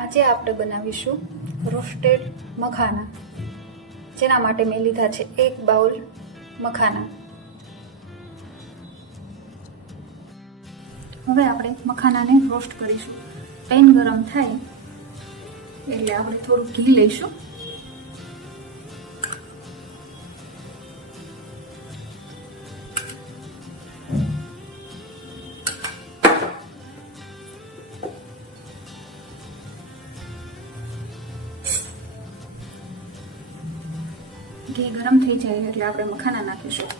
આજે આપણે બનાવીશું રોસ્ટેડ મખાના, જેના માટે મેં લીધા છે 1 બાઉલ મખાના। હવે આપણે મખાનાને રોસ્ટ કરીશું। પેન ગરમ થાય એટલે આપણે થોડું ઘી લઈશું। ઘી ગરમ થઈ જાય એટલે આપણે મખાના નાખીશું।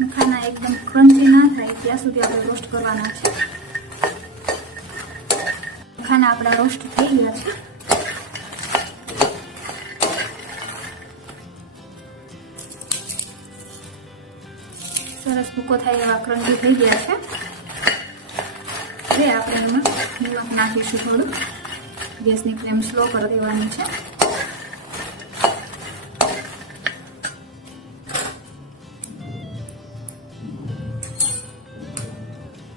મખાના એકદમ ક્રન્ચી ના થાય ત્યાં સુધી આપણે રોસ્ટ કરવાના છે। મખાના આપણા રોસ્ટ થઈ ગયા છે। સરસ ભૂકો થાય એવા ક્રંચી થઈ ગયા છે। હવે આપણે એમાં નિમક નાખીશું થોડું। ગેસની ફ્લેમ સ્લો કરી દેવાની છે।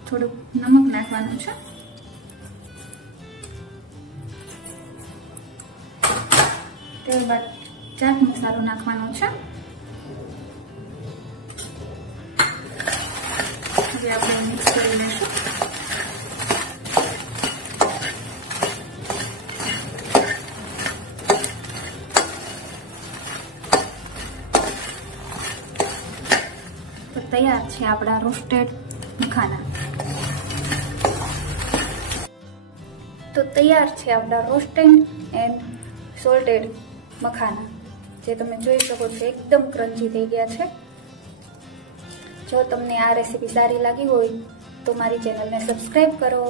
થોડુંક નમક નાખવાનું છે। ત્યારબાદ ચાટ મસાલો નાખવાનો છે। હવે આપણે મિક્સ કરી લઈશું। તો તૈયાર છે આપણા roasted makhana. Roasted and salted makhana, જે તમે જોઈ શકો છો એકદમ ક્રન્ચી થઈ ગયા છે। જો તમને આ રેસીપી સારી લાગી હોય તો મારી ચેનલને સબસ્ક્રાઈબ કરો।